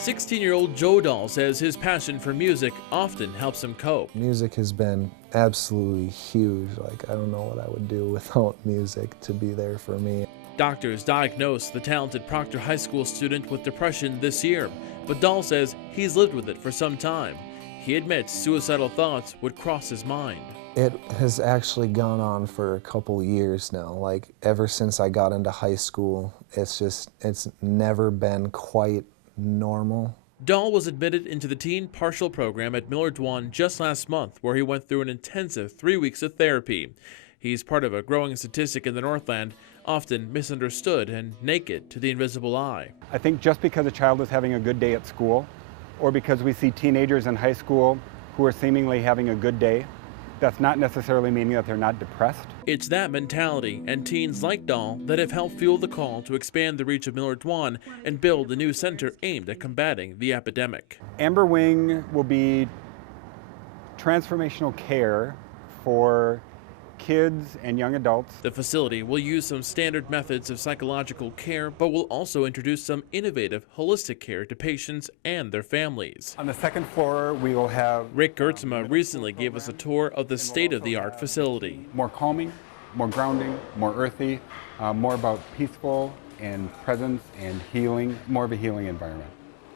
16-year-old Joe Dahl says his passion for music often helps him cope. Music has been absolutely huge. Like, I don't know what I would do without music to be there for me. Doctors diagnosed the talented Proctor High School student with depression this year, but Dahl says he's lived with it for some time. He admits suicidal thoughts would cross his mind. It has actually gone on for a couple years now. Like, ever since I got into high school, it's never been quite normal. Dahl was admitted into the teen partial program at Miller-Dwan just last month, where he went through an intensive 3 weeks of therapy. He's part of a growing statistic in the Northland, often misunderstood and naked to the invisible eye. I think just because a child is having a good day at school, or because we see teenagers in high school who are seemingly having a good day, that's not necessarily meaning that they're not depressed. It's that mentality and teens like Dahl that have helped fuel the call to expand the reach of Miller-Dwan and build a new center aimed at combating the epidemic. Amberwing will be transformational care for kids and young adults. The facility will use some standard methods of psychological care, but will also introduce some innovative, holistic care to patients and their families. On the second floor, we will have Rick Gertsema recently gave us a tour of the state-of-the-art facility. more calming, more grounding, more earthy, more about peaceful and presence and healing, more of a healing environment.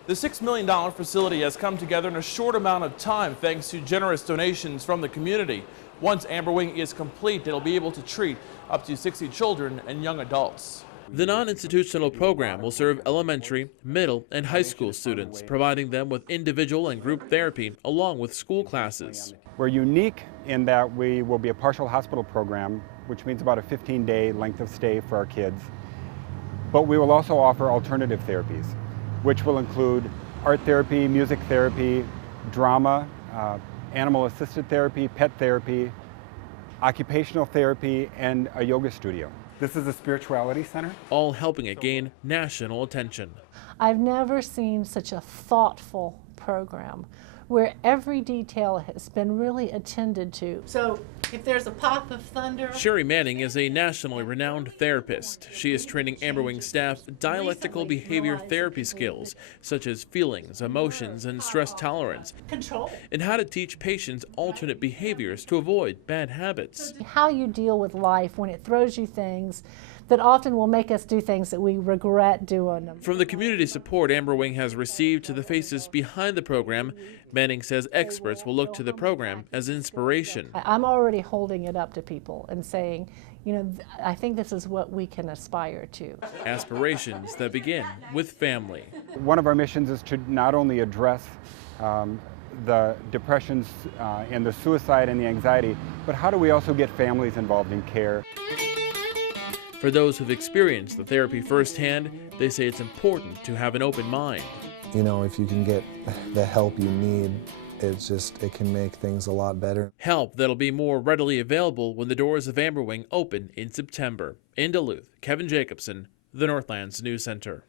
The $6 million facility has come together in a short amount of time thanks to generous donations from the community. Once Amberwing is complete, it'll be able to treat up to 60 children and young adults. The non-institutional program will serve elementary, middle, and high school students, providing them with individual and group therapy along with school classes. We're unique in that we will be a partial hospital program, which means about a 15-day length of stay for our kids. But we will also offer alternative therapies, which will include art therapy, music therapy, drama, animal-assisted therapy, pet therapy, occupational therapy, and a yoga studio. This is a spirituality center. All helping it gain national attention. I've never seen such a thoughtful program where every detail has been really attended to. So if there's a pop of thunder... Shari Manning is a nationally renowned therapist. She is training Amberwing staff dialectical behavior therapy skills, such as feelings, emotions, and stress tolerance, Control. and how to teach patients alternate behaviors to avoid bad habits. How you deal with life when it throws you things that often will make us do things that we regret doing them. From the community support Amberwing has received to the faces behind the program, Manning says experts will look to the program as inspiration. I'm already holding it up to people and saying, you know, I think this is what we can aspire to. Aspirations that begin with family. One of our missions is to not only address the depressions and the suicide and the anxiety, but how do we also get families involved in care? For those who've experienced the therapy firsthand, they say it's important to have an open mind. You know, if you can get the help you need, it can make things a lot better. Help that'll be more readily available when the doors of Amberwing open in September. In Duluth, Kevin Jacobsen, the Northland's NewsCenter.